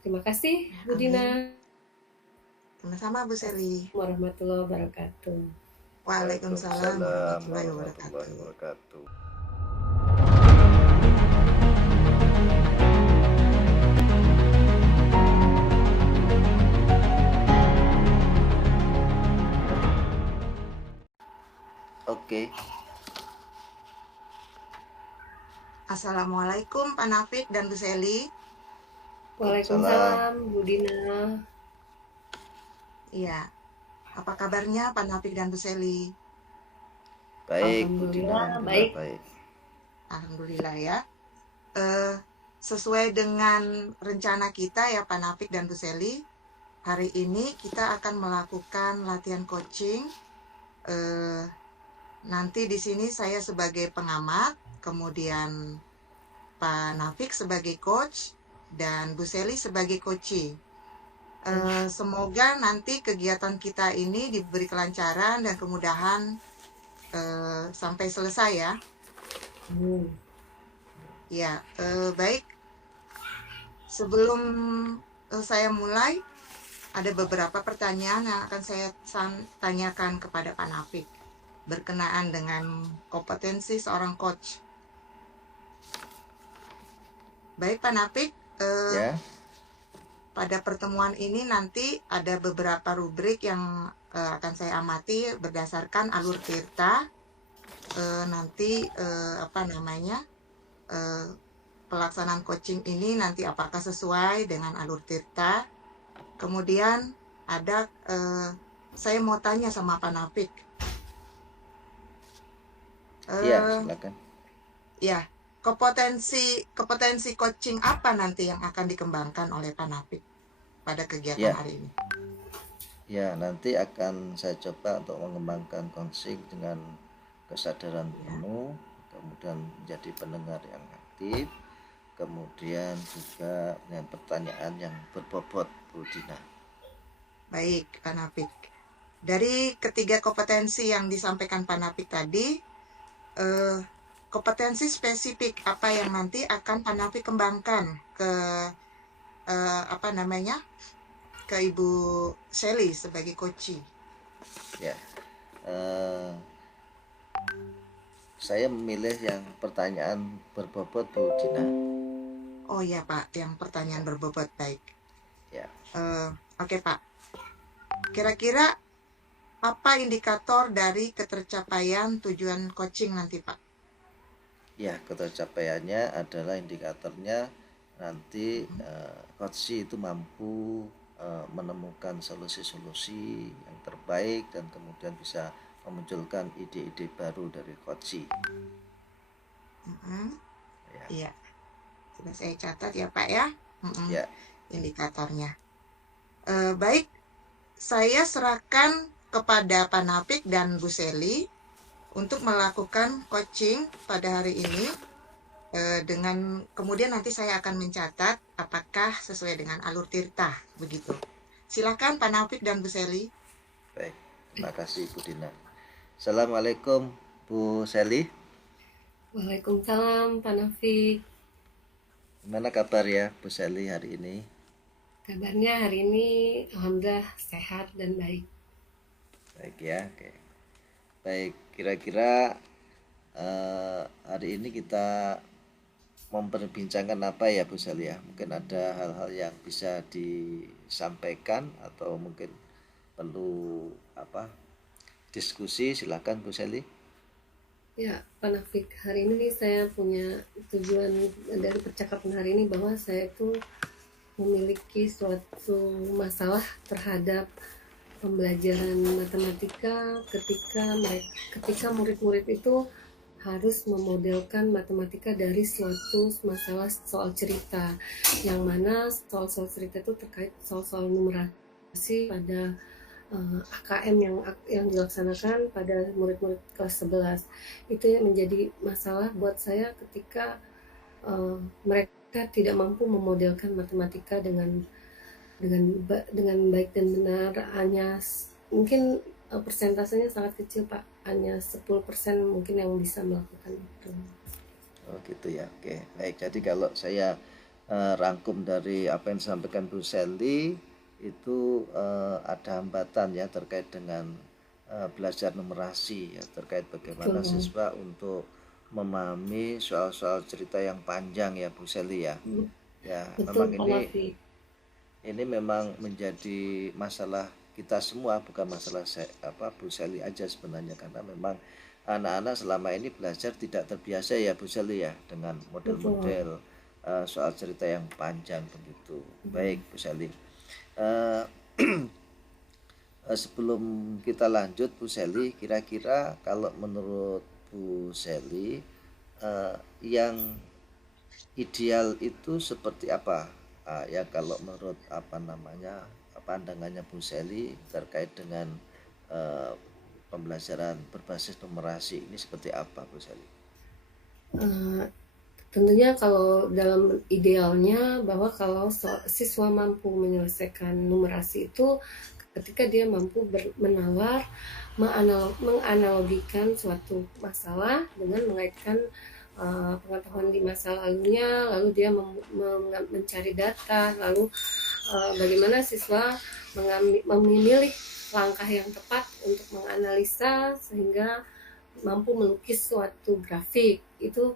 Terima kasih Bu Dina. amin. Sama-sama Bu Sally. Warahmatullahi wabarakatuh. Waalaikumsalam Waalaikumsalam warahmatullahi warahmatullahi wabarakatuh. wabarakatuh. Oke, Assalamualaikum Pak Nafik dan Bu Sally. Waalaikumsalam Bu Dina. Iya, apa kabarnya Pak Nafik dan Bu Sally? baik Bu Dina, Alhamdulillah alhamdulillah baik. baik. Alhamdulillah ya. Sesuai dengan rencana kita ya Pak Nafik dan Bu Sally, hari ini kita akan melakukan latihan coaching. Nanti di sini saya sebagai pengamat, kemudian Pak Nafik sebagai coach, dan Bu Sally sebagai coachee. Semoga nanti kegiatan kita ini diberi kelancaran dan kemudahan sampai selesai ya. Ya, baik. Sebelum saya mulai, ada beberapa pertanyaan yang akan saya tanyakan kepada Pak Nafik berkenaan dengan kompetensi seorang coach. Baik Pak Nafik, Ya, pada pertemuan ini nanti ada beberapa rubrik yang akan saya amati berdasarkan alur tirta. Nanti pelaksanaan coaching ini nanti apakah sesuai dengan alur tirta. Kemudian ada saya mau tanya sama Pak Nafik. ya silakan. Ya, kompetensi coaching apa nanti yang akan dikembangkan oleh Pak Nafik pada kegiatan Ya. hari ini? Ya, nanti akan saya coba untuk mengembangkan coaching dengan kesadaran penuh, kemudian menjadi pendengar yang aktif, kemudian juga dengan pertanyaan yang berbobot, Bu Dina. Baik, Pak Nafik. Dari ketiga kompetensi yang disampaikan Pak Nafik tadi, kompetensi spesifik apa yang nanti akan Pak Nafik kembangkan ke ke Ibu Sally sebagai coachee? Ya, saya memilih yang pertanyaan berbobot, Bu Dina. Oh ya Pak, yang pertanyaan berbobot, baik. Ya. Oke Pak. Kira-kira apa indikator dari ketercapaian tujuan coaching nanti Pak? Ya, ketercapaiannya adalah indikatornya nanti coach itu mampu menemukan solusi-solusi yang terbaik dan kemudian bisa memunculkan ide-ide baru dari coaching. Ya. Iya, sudah saya catat ya Pak ya. Ya. Indikatornya. Baik, saya serahkan kepada Pak Nafik dan Bu Seli untuk melakukan coaching pada hari ini. Dengan kemudian nanti saya akan mencatat apakah sesuai dengan alur tirta begitu. Silakan Pak Nafik dan Bu Seli. Baik, terima kasih Bu Dina. Assalamualaikum Bu Seli. Waalaikumsalam Pak Nafik. Gimana kabar ya Bu Seli hari ini? Kabarnya hari ini alhamdulillah sehat dan baik. Baik ya, oke. Baik, kira-kira hari ini kita memperbincangkan apa ya Bu Seli ya? Mungkin ada hal-hal yang bisa disampaikan atau mungkin perlu diskusi, silakan Bu Seli. Ya, Pak Nafik, hari ini saya punya tujuan dari percakapan hari ini bahwa saya itu memiliki suatu masalah terhadap pembelajaran matematika ketika murid-murid itu harus memodelkan matematika dari suatu masalah soal cerita, yang mana soal-soal cerita itu terkait soal-soal numerasi pada AKM yang dilaksanakan pada murid-murid kelas 11. Itu yang menjadi masalah buat saya ketika mereka tidak mampu memodelkan matematika dengan baik dan benar. Hanya mungkin persentasenya sangat kecil Pak, hanya 10% mungkin yang bisa melakukan itu. Oh gitu ya, oke. Baik, jadi kalau saya rangkum dari apa yang disampaikan Bu Seli, itu ada hambatan ya terkait dengan belajar numerasi ya, terkait bagaimana siswa untuk memahami soal-soal cerita yang panjang ya Bu Seli ya. Ya, betul, memang ini memang menjadi masalah kita semua, bukan masalah Bu Seli aja sebenarnya, karena memang anak-anak selama ini belajar tidak terbiasa ya Bu Seli ya dengan model-model soal cerita yang panjang begitu. Baik Bu Seli. Sebelum kita lanjut Bu Seli, kira-kira kalau menurut Bu Seli yang ideal itu seperti apa? Ya kalau menurut pandangannya Bu Seli terkait dengan pembelajaran berbasis numerasi ini seperti apa Bu Seli? Tentunya kalau dalam idealnya bahwa kalau siswa mampu menyelesaikan numerasi itu ketika dia mampu menalar, menganalogikan suatu masalah dengan mengaitkan pengetahuan di masa lalunya, lalu dia mencari data, lalu bagaimana siswa memilih langkah yang tepat untuk menganalisa sehingga mampu melukis suatu grafik. Itu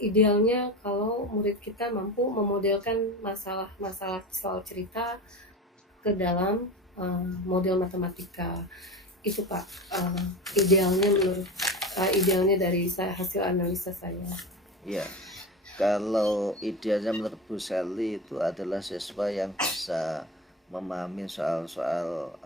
idealnya kalau murid kita mampu memodelkan masalah soal cerita ke dalam model matematika. Itu Pak, idealnya dari hasil analisa saya. Iya, kalau idealnya menurut Bu Seli itu adalah siswa yang bisa memahami soal-soal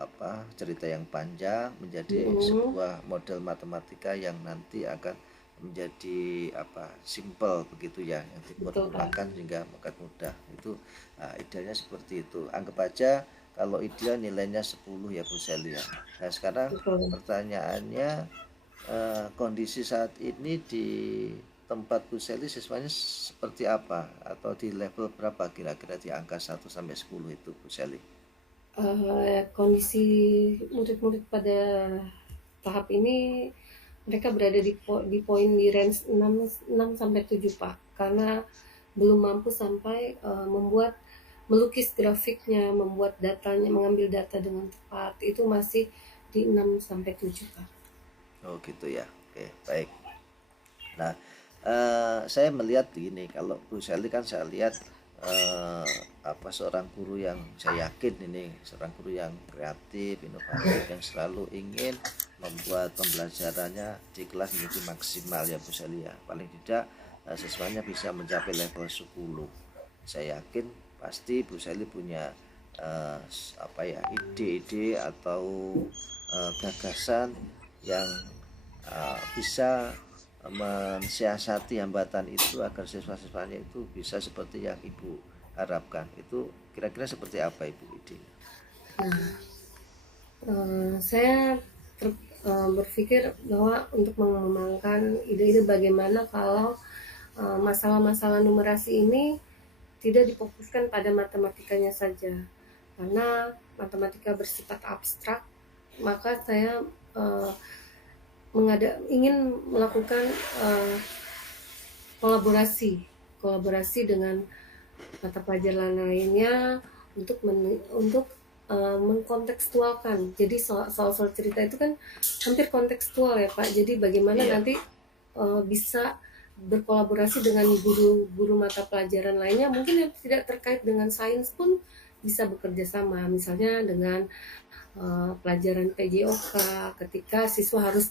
cerita yang panjang menjadi sebuah model matematika yang nanti akan menjadi simple begitu ya, yang dipergunakan sehingga makin mudah. Itu idealnya seperti itu. Anggap aja kalau ideal nilainya 10 ya Bu Seli ya. Nah sekarang pertanyaannya, kondisi saat ini di tempat Bu Seli siswanya seperti apa, atau di level berapa kira-kira di angka 1 sampai 10 itu Bu Seli? Kondisi murid-murid pada tahap ini mereka berada di poin di range 6 sampai 7 Pak, karena belum mampu sampai melukis grafiknya, membuat datanya, mengambil data dengan tepat. Itu masih di 6 sampai 7 Pak. Oh gitu ya. Oke, baik. Nah, saya melihat gini, kalau Bu Seli kan saya lihat seorang guru yang saya yakin ini seorang guru yang kreatif, inovatif, yang selalu ingin membuat pembelajarannya di kelas menjadi maksimal ya Bu Seli ya. Paling tidak siswanya bisa mencapai level 10. Saya yakin pasti Bu Seli punya apa ya, ide-ide atau gagasan yang bisa mensiasati hambatan itu agar siswa-siswanya itu bisa seperti yang Ibu harapkan. Itu kira-kira seperti apa Ibu ide? Saya berpikir bahwa untuk mengembangkan ide-ide bagaimana kalau masalah-masalah numerasi ini tidak difokuskan pada matematikanya saja, karena matematika bersifat abstrak, maka saya ingin melakukan kolaborasi dengan mata pelajaran lainnya untuk mengkontekstualkan. Jadi soal cerita itu kan hampir kontekstual ya Pak. Jadi bagaimana nanti bisa berkolaborasi dengan guru-guru mata pelajaran lainnya, mungkin yang tidak terkait dengan sains pun bisa bekerja sama. Misalnya dengan pelajaran PJOK, ketika siswa harus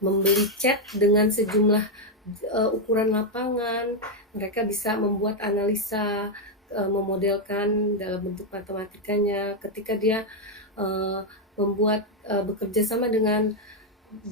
membeli cat dengan sejumlah ukuran lapangan, mereka bisa membuat analisa, memodelkan dalam bentuk matematikanya. Ketika dia bekerja sama dengan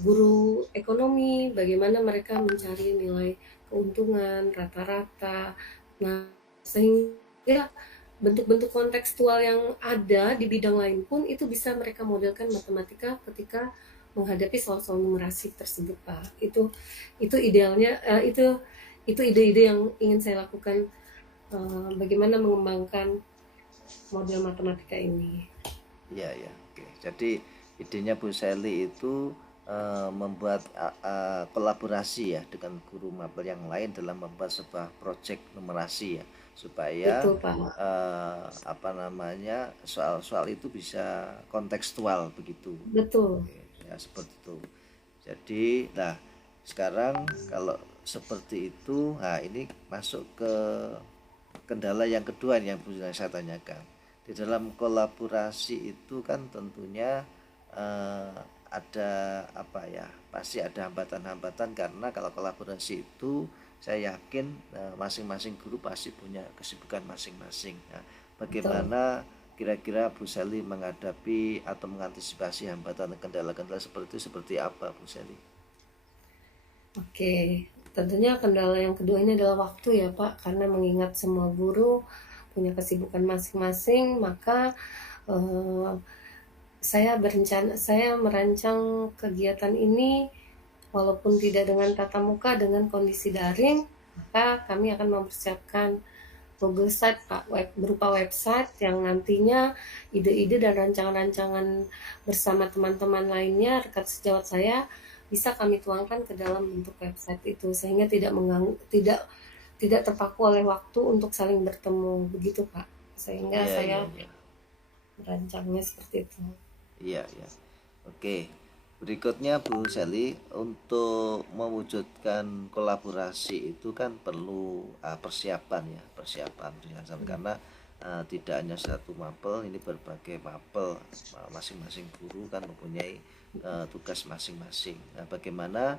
guru ekonomi, bagaimana mereka mencari nilai keuntungan rata-rata. Nah, sehingga bentuk-bentuk kontekstual yang ada di bidang lain pun itu bisa mereka modelkan matematika ketika menghadapi soal-soal numerasi tersebut, Pak. Itu idealnya, itu ide-ide yang ingin saya lakukan, bagaimana mengembangkan model matematika ini. Iya, ya. Oke. Jadi idenya Bu Sally itu membuat kolaborasi ya dengan guru mapel yang lain dalam membuat sebuah proyek numerasi ya, supaya Betul, Pak. apa namanya, soal-soal itu bisa kontekstual begitu. Betul. Oke, ya seperti itu. Jadi, nah sekarang kalau seperti itu, nah ini masuk ke kendala yang kedua yang saya tanyakan. Di dalam kolaborasi itu kan tentunya ada apa ya, pasti ada hambatan-hambatan, karena kalau kolaborasi itu saya yakin masing-masing guru pasti punya kesibukan masing-masing. Nah, bagaimana kira-kira Bu Sally menghadapi atau mengantisipasi hambatan dan kendala-kendala seperti itu, seperti apa Bu Sally? Oke, tentunya kendala yang kedua ini adalah waktu ya Pak, karena mengingat semua guru punya kesibukan masing-masing, maka saya merancang kegiatan ini walaupun tidak dengan tatap muka, dengan kondisi daring, maka kami akan mempersiapkan Google Site Pak, berupa website yang nantinya ide-ide dan rancangan-rancangan bersama teman-teman lainnya, rekan sejawat saya, bisa kami tuangkan ke dalam bentuk website itu, sehingga tidak mengganggu, tidak terpaku oleh waktu untuk saling bertemu, begitu Pak. Sehingga saya merancangnya seperti itu. Iya, ya. Oke. Berikutnya Bu Sally, untuk mewujudkan kolaborasi itu kan perlu persiapan ya, persiapan karena tidak hanya satu mapel, ini berbagai mapel, masing-masing guru kan mempunyai tugas masing-masing. Nah, bagaimana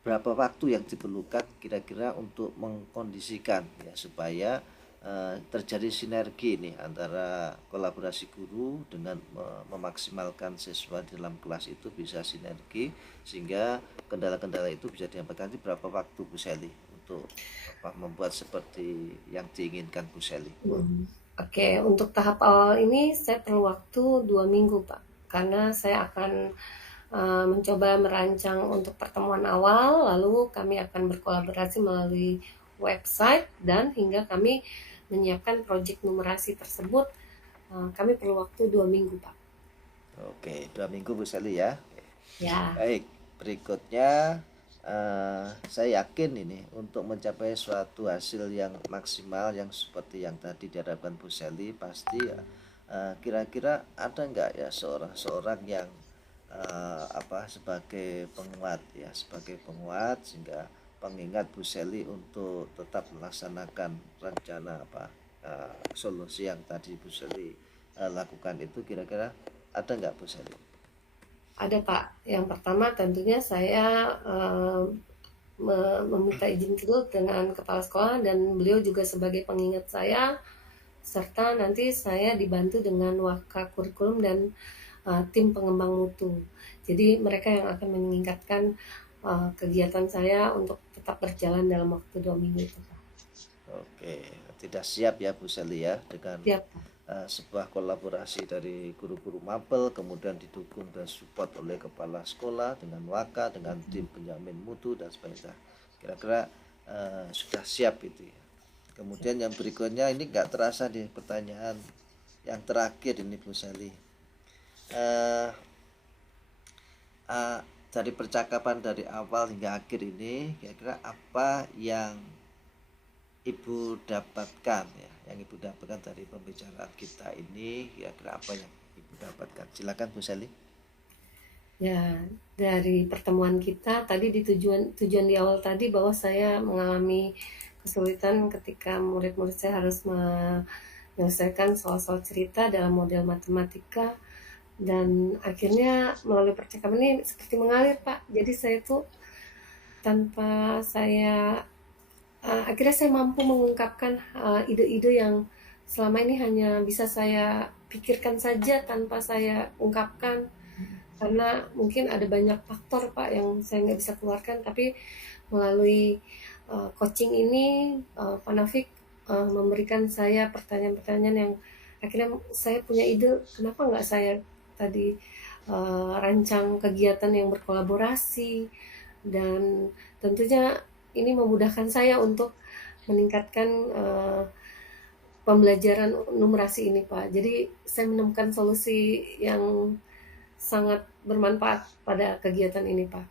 berapa waktu yang diperlukan kira-kira untuk mengkondisikan ya, supaya terjadi sinergi nih antara kolaborasi guru dengan memaksimalkan siswa di dalam kelas itu bisa sinergi, sehingga kendala-kendala itu bisa diampakkan. Berapa waktu Bu Sally untuk membuat seperti yang diinginkan Bu Sally? Oke, untuk tahap awal ini saya perlu waktu 2 minggu Pak, karena saya akan mencoba merancang untuk pertemuan awal, lalu kami akan berkolaborasi melalui website, dan hingga kami menyiapkan proyek numerasi tersebut, kami perlu waktu 2 minggu Pak. Oke, 2 minggu Bu Sally ya. Ya. Baik, berikutnya saya yakin ini untuk mencapai suatu hasil yang maksimal yang seperti yang tadi diharapkan Bu Sally, pasti ya kira-kira ada nggak ya seorang yang sebagai penguat ya, sebagai penguat sehingga pengingat Bu Sally untuk tetap melaksanakan rencana solusi yang tadi Bu Sally lakukan itu, kira-kira ada nggak Bu Sally? Ada Pak. Yang pertama tentunya saya meminta izin dulu dengan kepala sekolah, dan beliau juga sebagai pengingat saya serta nanti saya dibantu dengan waka kurikulum dan tim pengembang mutu. Jadi mereka yang akan meningkatkan kegiatan saya untuk tetap berjalan dalam waktu 2 minggu itu, Pak. Oke, tidak siap ya Bu Sally ya dengan Siap, Pak. sebuah kolaborasi dari guru-guru mapel, kemudian didukung dan support oleh kepala sekolah dengan waka, dengan tim penjamin mutu dan sebagainya. Kira-kira sudah siap itu ya. Kemudian yang berikutnya ini nggak terasa di pertanyaan yang terakhir ini Bu Sally. Eh, dari percakapan dari awal hingga akhir ini, kira-kira apa yang Ibu dapatkan ya, yang Ibu dapatkan dari pembicaraan kita ini, kira-kira apa yang Ibu dapatkan? Silakan Bu Sally. Ya, dari pertemuan kita tadi di tujuan di awal tadi bahwa saya mengalami kesulitan ketika murid-murid saya harus menyelesaikan soal-soal cerita dalam model matematika, dan akhirnya melalui percakapan ini seperti mengalir, Pak. Jadi saya tuh tanpa saya akhirnya saya mampu mengungkapkan ide-ide yang selama ini hanya bisa saya pikirkan saja tanpa saya ungkapkan, karena mungkin ada banyak faktor, Pak, yang saya nggak bisa keluarkan. Tapi melalui coaching ini, Pak Nafik memberikan saya pertanyaan-pertanyaan yang akhirnya saya punya ide, kenapa nggak saya tadi rancang kegiatan yang berkolaborasi, dan tentunya ini memudahkan saya untuk meningkatkan pembelajaran numerasi ini, Pak. Jadi saya menemukan solusi yang sangat bermanfaat pada kegiatan ini, Pak.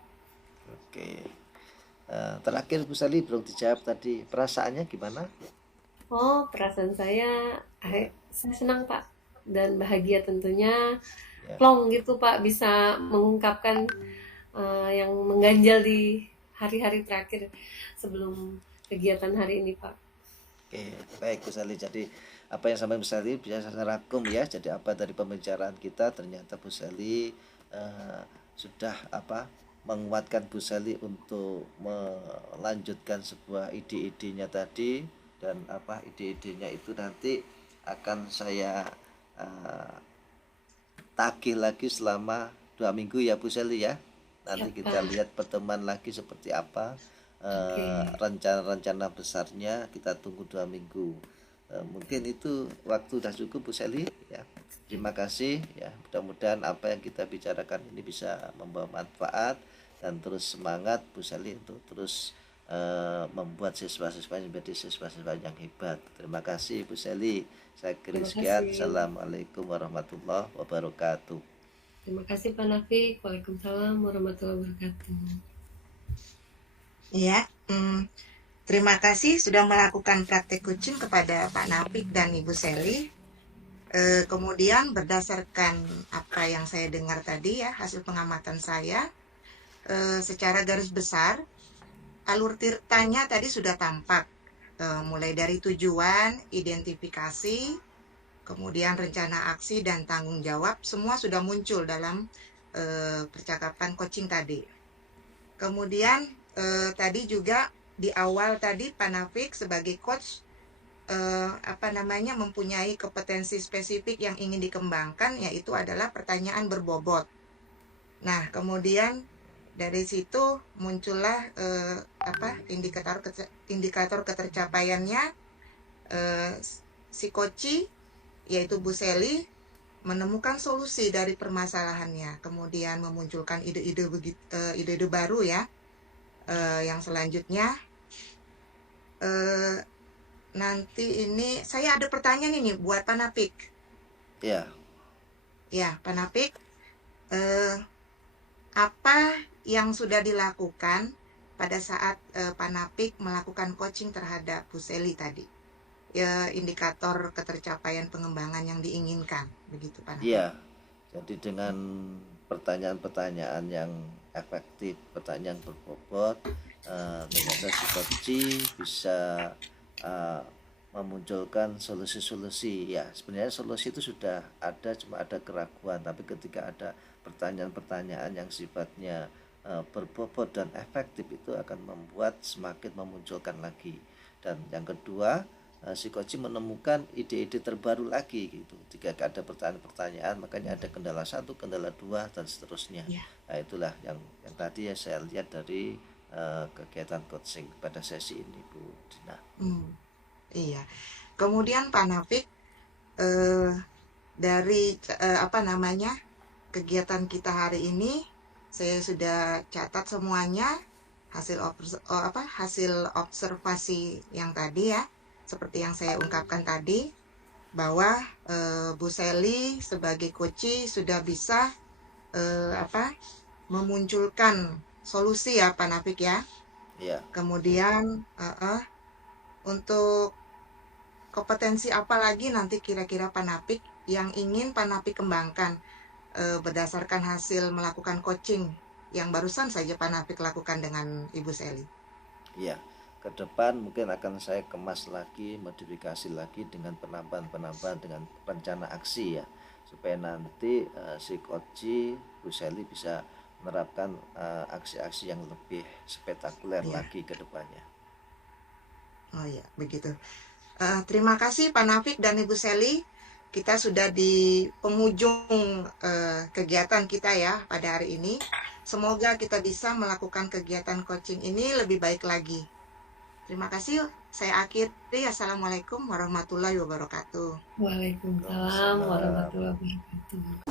Oke. Terakhir Bu Sally belum dijawab tadi, perasaannya gimana? Oh, perasaan saya senang, Pak, dan bahagia tentunya. Ya. Plong gitu, Pak, bisa mengungkapkan yang mengganjal di hari-hari terakhir sebelum kegiatan hari ini, Pak. Oke, baik Bu Sally. Jadi apa yang sampai Bu Sally bisa saya rangkum ya. Jadi apa dari pembicaraan kita, ternyata Bu Sally sudah menguatkan Bu Sally untuk melanjutkan sebuah ide-idenya tadi, dan ide-idenya itu nanti akan saya tagih lagi selama 2 minggu ya Bu Sally ya. Nanti Siap, kita Pak. lihat pertemuan lagi seperti apa Oke. rencana-rencana besarnya, kita tunggu 2 minggu. Mungkin itu waktu sudah cukup Bu Sally ya. Terima kasih ya, mudah-mudahan apa yang kita bicarakan ini bisa membawa manfaat, dan terus semangat Bu Sally untuk terus membuat siswa-siswa menjadi siswa-siswa yang hebat. Terima kasih Bu Sally. Saya kira Terima sekian. kasih. Assalamualaikum warahmatullahi wabarakatuh. Terima kasih, Pak Nafik. Waalaikumsalam warahmatullahi wabarakatuh. Ya, terima kasih sudah melakukan praktek coaching kepada Pak Nafik dan Ibu Sally. Kemudian berdasarkan apa yang saya dengar tadi ya, hasil pengamatan saya, secara garis besar, alur tirtanya tadi sudah tampak. Mulai dari tujuan, identifikasi, kemudian rencana aksi dan tanggung jawab, semua sudah muncul dalam percakapan coaching tadi. Kemudian tadi juga di awal tadi Pak Nafik sebagai coach mempunyai kompetensi spesifik yang ingin dikembangkan, yaitu adalah pertanyaan berbobot. Nah, kemudian dari situ muncullah indikator ketercapaiannya, si coach, yaitu Bu Sally, menemukan solusi dari permasalahannya, kemudian memunculkan ide-ide baru ya. Yang selanjutnya nanti ini saya ada pertanyaan ini buat Pak Nafik. Ya. Ya, Pak Nafik, apa yang sudah dilakukan pada saat Pak Nafik melakukan coaching terhadap Bu Sally tadi? Ya, indikator ketercapaian pengembangan yang diinginkan, begitu Pak Nafik? Iya. Jadi dengan pertanyaan-pertanyaan yang efektif, pertanyaan berbobot, ternyata si coach bisa memunculkan solusi-solusi. Ya, sebenarnya solusi itu sudah ada, cuma ada keraguan. Tapi ketika ada pertanyaan-pertanyaan yang sifatnya berbobot dan efektif, itu akan membuat semakin memunculkan lagi. Dan yang kedua, si coach menemukan ide-ide terbaru lagi gitu. Jika ada pertanyaan-pertanyaan, makanya ada kendala 1, kendala 2 dan seterusnya. Ya. Nah, itulah yang tadi ya saya lihat dari kegiatan coaching pada sesi ini, Bu Dina. Iya. Kemudian Pak Nafik, dari kegiatan kita hari ini, saya sudah catat semuanya hasil observasi yang tadi ya, seperti yang saya ungkapkan tadi, bahwa Bu Sally sebagai coach sudah bisa memunculkan solusi ya Pak Nafik ya. Iya. Kemudian untuk kompetensi apa lagi nanti kira-kira Pak Nafik yang ingin Pak Nafik kembangkan berdasarkan hasil melakukan coaching yang barusan saja Pak Nafik lakukan dengan Ibu Sally? Iya, ke depan mungkin akan saya kemas lagi, modifikasi lagi dengan penambahan-penambahan dengan rencana aksi ya, supaya nanti si coach Bu Sally bisa menerapkan aksi-aksi yang lebih spektakuler lagi ke depannya. Oh ya, begitu. Terima kasih Pak Nafik dan Ibu Sally. Kita sudah di penghujung kegiatan kita ya pada hari ini. Semoga kita bisa melakukan kegiatan coaching ini lebih baik lagi. Terima kasih. Saya akhiri. Assalamualaikum warahmatullahi wabarakatuh. Waalaikumsalam warahmatullahi wabarakatuh.